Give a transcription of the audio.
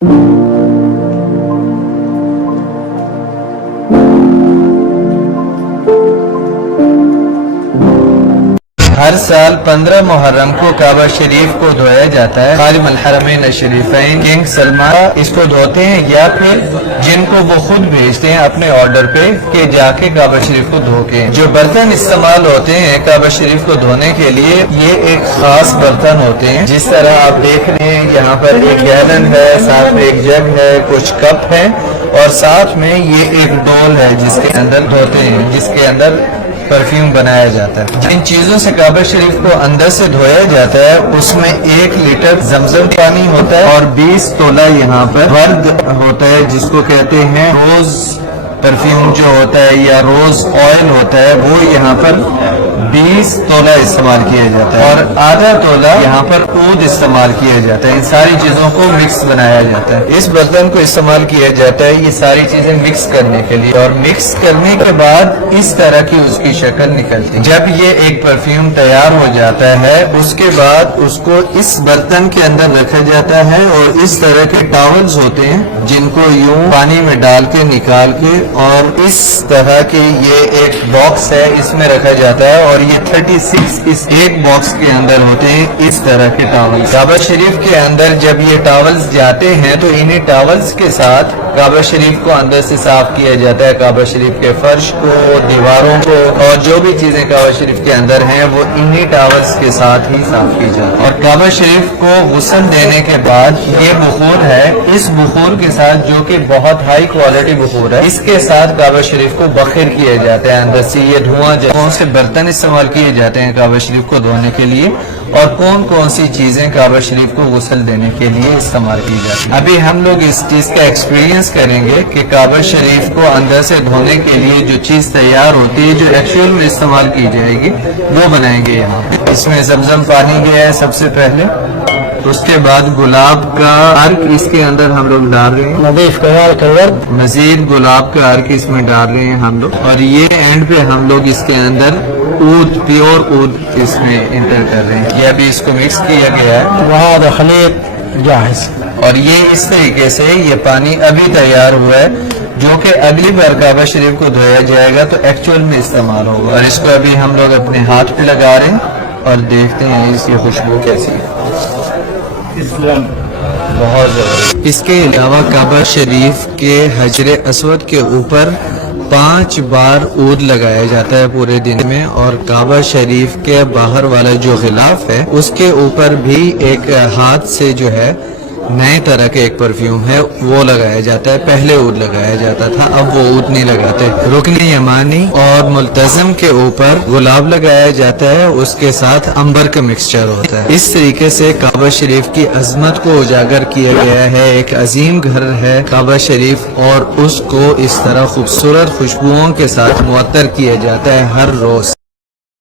ہر سال 15 محرم کو کعبہ شریف کو دھویا جاتا ہے. خادم الحرمین الشریفین کنگ سلمان اس کو دھوتے ہیں یا پھر جن کو وہ خود بھیجتے ہیں اپنے آرڈر پہ کہ جا کے کعبہ شریف کو دھو کے. جو برتن استعمال ہوتے ہیں کعبہ شریف کو دھونے کے لیے یہ ایک خاص برتن ہوتے ہیں. جس طرح آپ دیکھ رہے ہیں یہاں پر ایک گیلن ہے، ساتھ میں ایک جگ ہے، کچھ کپ ہے اور ساتھ میں یہ ایک ڈول ہے جس کے اندر دھوتے ہیں، جس کے اندر پرفیوم بنایا جاتا ہے. جن چیزوں سے کعبہ شریف کو اندر سے دھویا جاتا ہے اس میں 1 لیٹر زمزم پانی ہوتا ہے اور 20 تولہ یہاں پر ورد ہوتا ہے جس کو کہتے ہیں روز پرفیوم جو ہوتا ہے یا روز آئل ہوتا ہے، وہ یہاں پر 20 تولہ استعمال کیا جاتا ہے اور آدھا تولہ یہاں پر عود استعمال کیا جاتا ہے. ان ساری چیزوں کو مکس بنایا جاتا ہے. اس برتن کو استعمال کیا جاتا ہے یہ ساری چیزیں مکس کرنے کے لیے اور مکس کرنے کے بعد اس طرح کی اس کی شکل نکلتی ہے. جب یہ ایک پرفیوم تیار ہو جاتا ہے اس کے بعد اس کو اس برتن کے اندر رکھا جاتا ہے اور اس طرح کے ٹاولز ہوتے ہیں جن کو یوں پانی میں ڈال کے نکال کے اور اس طرح کی یہ ایک باکس ہے اس میں رکھا جاتا ہے اور یہ 36 اس ایک باکس کے اندر ہوتے ہیں اس طرح کے ٹاولز. کعبہ شریف کے اندر جب یہ ٹاولز جاتے ہیں تو انہی ٹاولز کے ساتھ کعبہ شریف کو اندر سے صاف کیا جاتا ہے. کعبہ شریف کے فرش کو، دیواروں کو اور جو بھی چیزیں کعبہ شریف کے اندر ہیں وہ انہی ٹاولز کے ساتھ ہی صاف کی جاتی ہے. اور کعبہ شریف کو غسل دینے کے بعد یہ بخور ہے، اس بخور کے ساتھ جو کہ بہت ہائی کوالٹی بخور ہے، اس کے ساتھ کعبہ شریف کو بخیر کیا جاتا ہے. اندر سے یہ دھواں کون سے برتن استعمال کیے جاتے ہیں کعبہ شریف کو دھونے کے لیے اور کون سی چیزیں کعبہ شریف کو غسل دینے کے لیے استعمال کی جاتی ہیں. ابھی ہم لوگ اس چیز کا ایکسپیرینس کریں گے کہ کعبہ شریف کو اندر سے دھونے کے لیے جو چیز تیار ہوتی ہے جو ایکچوئل میں استعمال کی جائے گی وہ بنائیں گے. یہاں اس میں زمزم پانی گیا ہے سب سے پہلے، اس کے بعد گلاب کا عرق اس کے اندر ہم لوگ ڈال رہے ہیں، نظیف کمال کلر، مزید گلاب کا عرق اس میں ڈال رہے ہیں ہم لوگ. اور یہ اینڈ پہ ہم لوگ اس کے اندر عود، پیور عود اس میں انٹر کر رہے ہیں. یہ ابھی اس کو مکس کیا گیا ہے وهذا خليط جاهز. اور یہ اس طریقے سے یہ پانی ابھی تیار ہوا ہے جو کہ اگلی بار کعبہ شریف کو دھویا جائے گا تو ایکچوئل میں استعمال ہوگا. اور اس کو ابھی ہم لوگ اپنے ہاتھ پہ لگا رہے ہیں اور دیکھتے ہیں اس کی خوشبو کیسی ہے. بہت زبردست. اس کے علاوہ کعبہ شریف کے حجر اسود کے اوپر 5 بار عود لگایا جاتا ہے پورے دن میں اور کعبہ شریف کے باہر والا جو غلاف ہے اس کے اوپر بھی ایک ہاتھ سے جو ہے نئے طرح کے ایک پرفیوم ہے وہ لگایا جاتا ہے. پہلے عود لگایا جاتا تھا، اب وہ عود نہیں لگاتے. رکن یمانی اور ملتزم کے اوپر گلاب لگایا جاتا ہے، اس کے ساتھ عنبر کا مکسچر ہوتا ہے. اس طریقے سے کعبہ شریف کی عظمت کو اجاگر کیا گیا ہے. ایک عظیم گھر ہے کعبہ شریف اور اس کو اس طرح خوبصورت خوشبوؤں کے ساتھ معطر کیا جاتا ہے ہر روز.